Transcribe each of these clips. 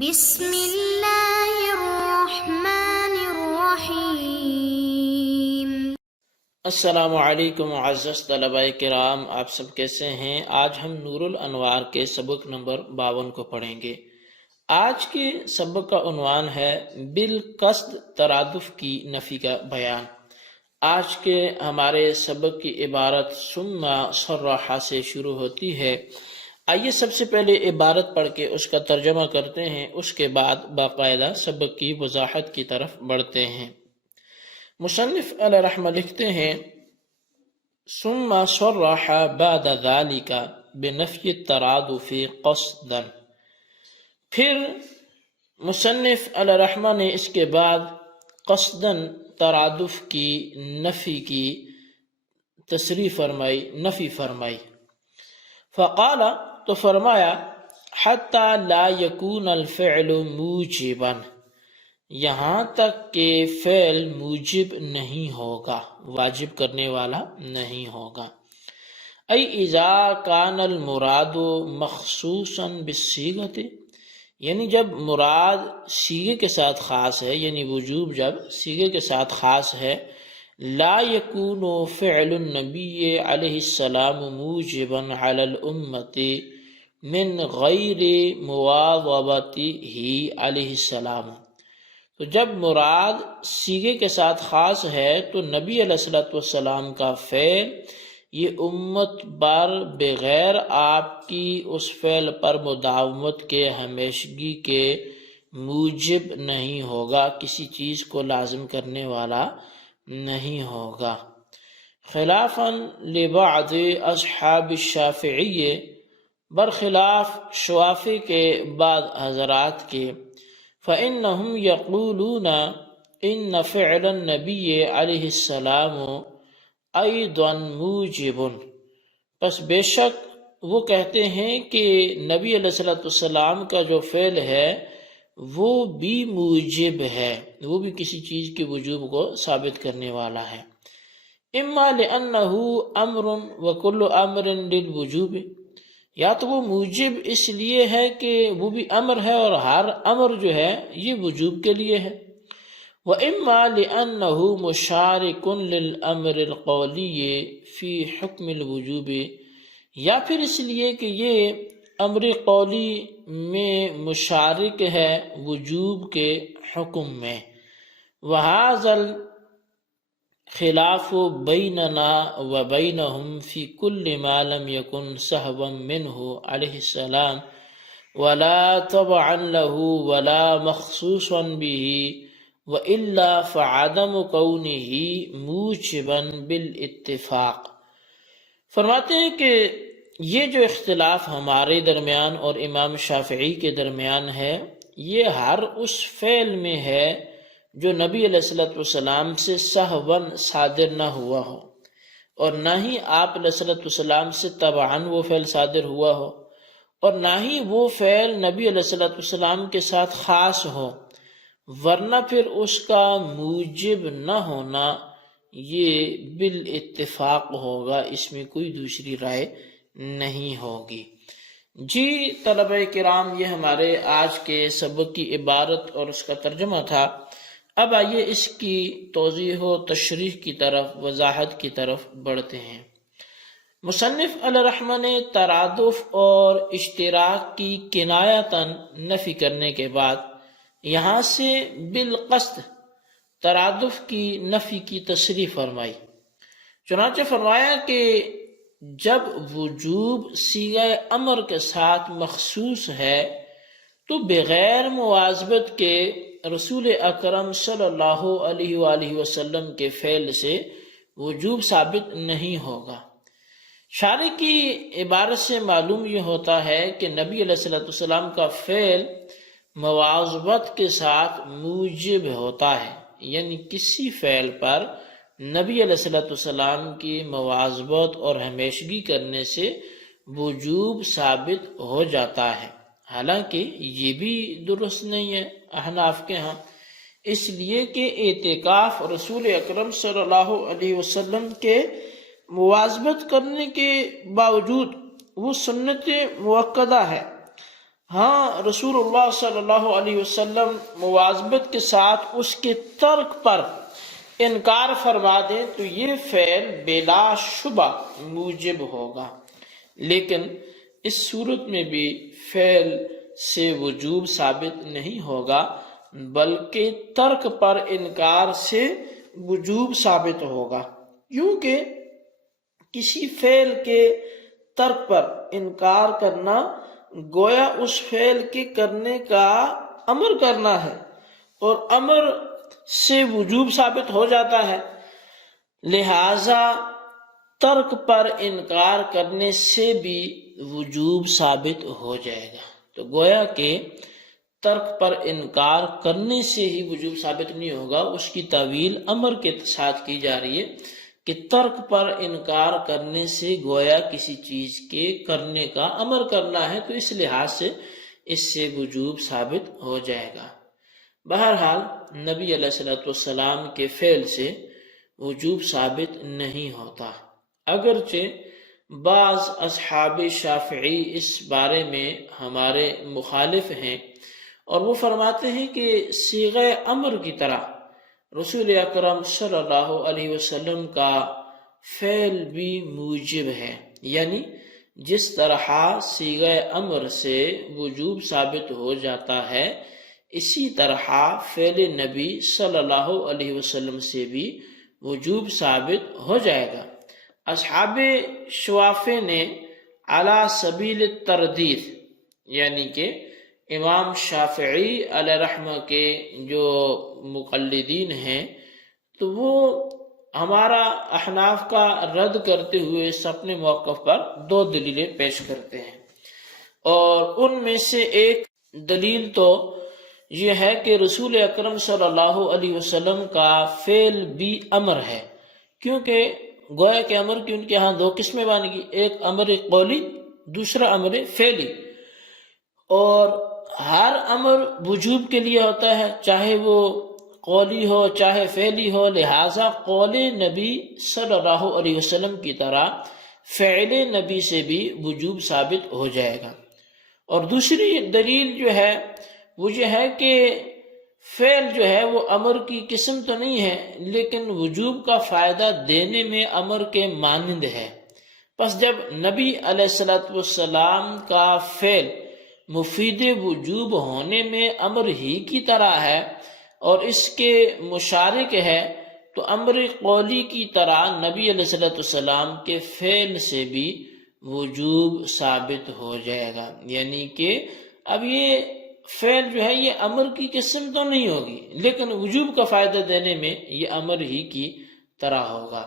بسم اللہ الرحمن الرحیم۔ السلام علیکم معزز طلباء کرام، آپ سب کیسے ہیں؟ آج ہم نور الانوار کے سبق نمبر 52 کو پڑھیں گے۔ آج کے سبق کا عنوان ہے بالقصد ترادف کی نفی کا بیان۔ آج کے ہمارے سبق کی عبارت ثم صرح سے شروع ہوتی ہے۔ آئیے سب سے پہلے عبارت پڑھ کے اس کا ترجمہ کرتے ہیں، اس کے بعد باقاعدہ سبق کی وضاحت کی طرف بڑھتے ہیں۔ مصنف علیہ رحمہ لکھتے ہیں ثم صرح بعد ذلك بنفی الترادف قصدا، پھر مصنف علیہ رحمہ نے اس کے بعد قصداً ترادف کی نفی کی تصریح فرمائی، نفی فرمائی۔ فقال، تو فرمایا حتی لا یکون الفعل موجبا، یہاں تک کہ فعل موجب نہیں ہوگا، واجب کرنے والا نہیں ہوگا۔ ای اذا کان المراد مخصوصا بالصیغۃ، یعنی جب مراد صیغے کے ساتھ خاص ہے، یعنی وجوب جب صیغے کے ساتھ خاص ہے، لا یکون فعل النبی علیہ السلام موجبا علی الامۃ من غیر مواظبتہ علیہ السلام، تو جب مراد صیغے کے ساتھ خاص ہے تو نبی علیہ السلام کا فعل یہ امت پر بغیر آپ کی اس فعل پر مداومت کے ہمیشگی کے موجب نہیں ہوگا، کسی چیز کو لازم کرنے والا نہیں ہوگا۔ خلافاً لبعض اصحاب الشافعی، برخلاف شوافی کے بعض حضرات کے، فإنهم يقولون ان فعل النبی علیہ السلام ایضا موجب، پس بے شک وہ کہتے ہیں کہ نبی علیہ السلام کا جو فعل ہے وہ بھی موجب ہے، وہ بھی کسی چیز کے وجوب کو ثابت کرنے والا ہے۔ اما لأنہ امر وکل امر للوجوب، یا تو وہ موجب اس لیے ہے کہ وہ بھی امر ہے اور ہر امر جو ہے یہ وجوب کے لیے ہے، وَإِمَّا لِأَنَّهُ مُشَارِكٌ لِلْأَمْرِ الْقَوْلِيِّ فِي حُكْمِ الْوُجُوبِ، یا پھر اس لیے کہ یہ امر قولی میں مشارک ہے وجوب کے حکم میں۔ وَهَذَا الْخِلَافُ بَيْنَنَا وَبَيْنَهُمْ فِي كُلِّ مَا لَمْ يَكُنْ سَهْوًا مِّنْهُ عَلَيْهِ السَّلَامُ وَلَا تَبْعًا لَهُ وَلَا مَخْصُوصًا بِهِ، وَإِلَّا فَعَدَمُ كَوْنِهِ مُوجِبًا بِالْاتِّفَاقِ۔ فرماتے ہیں کہ یہ جو اختلاف ہمارے درمیان اور امام شافعی کے درمیان ہے، یہ ہر اس فعل میں ہے جو نبی علیہ السلام سے سہواً صادر نہ ہوا ہو، اور نہ ہی آپ علیہ السلام سے تبعاً وہ فعل صادر ہوا ہو، اور نہ ہی وہ فعل نبی علیہ السلام کے ساتھ خاص ہو، ورنہ پھر اس کا موجب نہ ہونا یہ بالاتفاق ہوگا، اس میں کوئی دوسری رائے نہیں ہوگی۔ جی طلبہ کرام، یہ ہمارے آج کے سبق کی عبارت اور اس کا ترجمہ تھا۔ اب آئیے اس کی توضیح و تشریح کی طرف، وضاحت کی طرف بڑھتے ہیں۔ مصنف علیہ رحمہ نے ترادف اور اشتراک کی کنایتاً نفی کرنے کے بعد یہاں سے بالقصد ترادف کی نفی کی تصریح فرمائی۔ چنانچہ فرمایا کہ جب وجوب صیغہ امر کے ساتھ مخصوص ہے تو بغیر مواظبت کے رسول اکرم صلی اللہ علیہ وآلہ وسلم کے فعل سے وجوب ثابت نہیں ہوگا۔ شارح کی عبارت سے معلوم یہ ہوتا ہے کہ نبی علیہ السلام کا فعل مواظبت کے ساتھ موجب ہوتا ہے، یعنی کسی فعل پر نبی علیہ السلام کی مواظبت اور ہمیشگی کرنے سے وجوب ثابت ہو جاتا ہے، حالانکہ یہ بھی درست نہیں ہے احناف کے ہاں، اس لیے کہ اعتکاف رسول اکرم صلی اللہ علیہ وسلم کے مواظبت کرنے کے باوجود وہ سنت مؤکدہ ہے، ہاں رسول اللہ صلی اللہ علیہ وسلم مواظبت کے ساتھ اس کے ترک پر انکار فرما دیں تو یہ فعل بلا شبہ موجب ہوگا، لیکن اس صورت میں بھی فعل سے وجوب ثابت نہیں ہوگا بلکہ ترک پر انکار سے وجوب ثابت ہوگا، کیونکہ کسی فعل کے ترک پر انکار کرنا گویا اس فعل کے کرنے کا امر کرنا ہے، اور امر سے وجوب ثابت ہو جاتا ہے، لہذا ترک پر انکار کرنے سے بھی وجوب ثابت ہو جائے گا۔ تو گویا کہ ترک پر انکار کرنے سے ہی وجوب ثابت نہیں ہوگا، اس کی تعویل امر کے ساتھ کی جا رہی ہے کہ ترک پر انکار کرنے سے گویا کسی چیز کے کرنے کا امر کرنا ہے، تو اس لحاظ سے اس سے وجوب ثابت ہو جائے گا۔ بہرحال نبی علیہ السلام کے فعل سے وجوب ثابت نہیں ہوتا، اگرچہ بعض اصحاب شافعی اس بارے میں ہمارے مخالف ہیں، اور وہ فرماتے ہیں کہ صیغہ امر کی طرح رسول اکرم صلی اللہ علیہ وسلم کا فعل بھی موجب ہے، یعنی جس طرح صیغہ امر سے وجوب ثابت ہو جاتا ہے، اسی طرح فعل نبی صلی اللہ علیہ وسلم سے بھی وجوب ثابت ہو جائے گا۔ اصحاب شوافے نے علی سبیل التردید، یعنی کہ امام شافعی علیہ رحمہ کے جو مقلدین ہیں، تو وہ ہمارا احناف کا رد کرتے ہوئے اس اپنے موقف پر دو دلیلیں پیش کرتے ہیں، اور ان میں سے ایک دلیل تو یہ ہے کہ رسول اکرم صلی اللہ علیہ وسلم کا فعل بھی امر ہے، کیونکہ گویا کہ امر کی ان کے ہاں دو قسمیں بن گئی، ایک امر قولی، دوسرا امر فعلی، اور ہر امر وجوب کے لیے ہوتا ہے، چاہے وہ قولی ہو چاہے فعلی ہو، لہٰذا قول نبی صلی اللہ علیہ وسلم کی طرح فعل نبی سے بھی وجوب ثابت ہو جائے گا۔ اور دوسری دلیل جو ہے وہ یہ ہے کہ فعل جو ہے وہ امر کی قسم تو نہیں ہے، لیکن وجوب کا فائدہ دینے میں امر کے مانند ہے، پس جب نبی علیہ السلام کا فعل مفید وجوب ہونے میں امر ہی کی طرح ہے اور اس کے مشارک ہے، تو امر قولی کی طرح نبی علیہ السلام کے فعل سے بھی وجوب ثابت ہو جائے گا، یعنی کہ اب یہ فعل جو ہے یہ امر کی قسم تو نہیں ہوگی، لیکن وجوب کا فائدہ دینے میں یہ امر ہی کی طرح ہوگا۔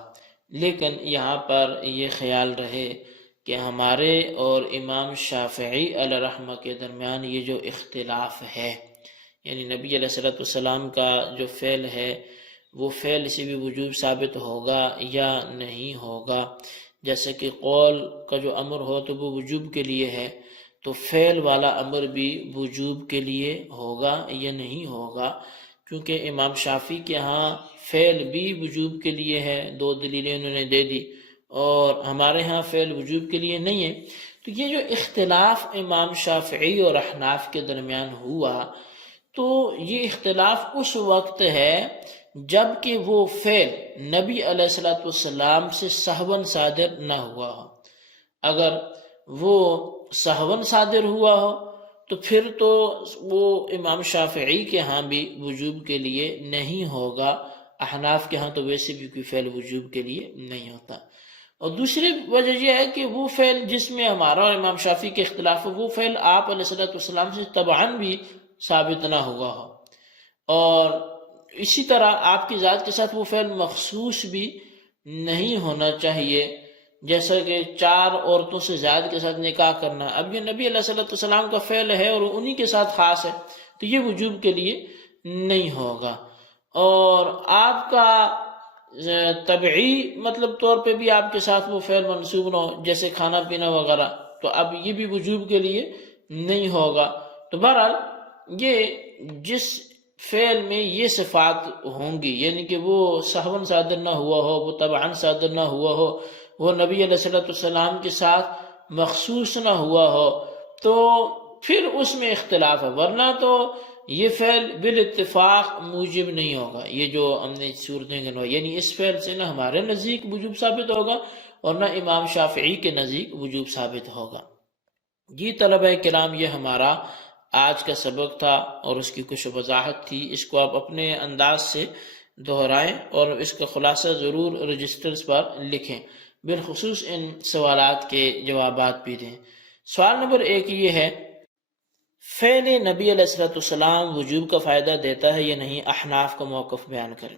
لیکن یہاں پر یہ خیال رہے کہ ہمارے اور امام شافعی علیہ رحمہ کے درمیان یہ جو اختلاف ہے، یعنی نبی علیہ السلام کا جو فعل ہے وہ فعل سے بھی وجوب ثابت ہوگا یا نہیں ہوگا، جیسے کہ قول کا جو امر ہو تو وہ وجوب کے لیے ہے، تو فعل والا امر بھی وجوب کے لیے ہوگا یا نہیں ہوگا، کیونکہ امام شافعی کے ہاں فعل بھی وجوب کے لیے ہے، دو دلیلیں انہوں نے دے دی، اور ہمارے ہاں فعل وجوب کے لیے نہیں ہے۔ تو یہ جو اختلاف امام شافعی اور احناف کے درمیان ہوا، تو یہ اختلاف اس وقت ہے جب کہ وہ فعل نبی علیہ السلام سے سہواً صادر نہ ہوا ہو۔ اگر وہ سہواً صادر ہوا ہو تو پھر تو وہ امام شافعی کے ہاں بھی وجوب کے لیے نہیں ہوگا، احناف کے ہاں تو ویسے بھی کوئی فعل وجوب کے لیے نہیں ہوتا۔ اور دوسری وجہ یہ ہے کہ وہ فعل جس میں ہمارا اور امام شافعی کے اختلاف ہے، وہ فعل آپ علیہ السلام سے طبعاً بھی ثابت نہ ہوا ہو، اور اسی طرح آپ کی ذات کے ساتھ وہ فعل مخصوص بھی نہیں ہونا چاہیے، جیسا کہ 4 عورتوں سے زائد کے ساتھ نکاح کرنا، اب یہ نبی علیہ السلام کا فعل ہے اور انہی کے ساتھ خاص ہے، تو یہ وجوب کے لیے نہیں ہوگا۔ اور آپ کا طبعی مطلب طور پہ بھی آپ کے ساتھ وہ فعل منصوب نہ ہو، جیسے کھانا پینا وغیرہ، تو اب یہ بھی وجوب کے لیے نہیں ہوگا۔ تو بہرحال یہ جس فعل میں یہ صفات ہوں گی، یعنی کہ وہ سہواً صادر نہ ہوا ہو، وہ طبعاً صادر نہ ہوا ہو، وہ نبی علیہ السلام کے ساتھ مخصوص نہ ہوا ہو، تو پھر اس میں اختلاف ہے، ورنہ تو یہ فعل بالاتفاق موجب نہیں ہوگا، یہ جو ہم نے صورتیں گنوائی، یعنی اس فعل سے نہ ہمارے نزدیک وجوب ثابت ہوگا اور نہ امام شافعی کے نزدیک وجوب ثابت ہوگا۔ جی طلبہ کرام، یہ ہمارا آج کا سبق تھا اور اس کی کچھ وضاحت تھی، اس کو آپ اپنے انداز سے دہرائیں اور اس کا خلاصہ ضرور رجسٹرز پر لکھیں، بالخصوص ان سوالات کے جوابات بھی دیں۔ سوال نمبر 1 یہ ہے، فعل نبی علیہ السلام وجوب کا فائدہ دیتا ہے یا نہیں؟ احناف کا موقف بیان کریں۔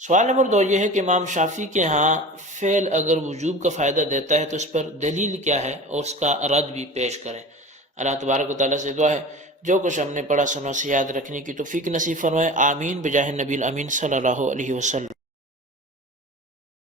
سوال نمبر 2 یہ ہے کہ امام شافعی کے ہاں فعل اگر وجوب کا فائدہ دیتا ہے تو اس پر دلیل کیا ہے اور اس کا رد بھی پیش کریں۔ اللہ تبارک و تعالیٰ سے دعا ہے جو کچھ ہم نے پڑھا سنا اسے یاد رکھنے کی توفیق نصیب فرمائے، آمین بجاہ نبی الامین صلی اللہ علیہ وسلم۔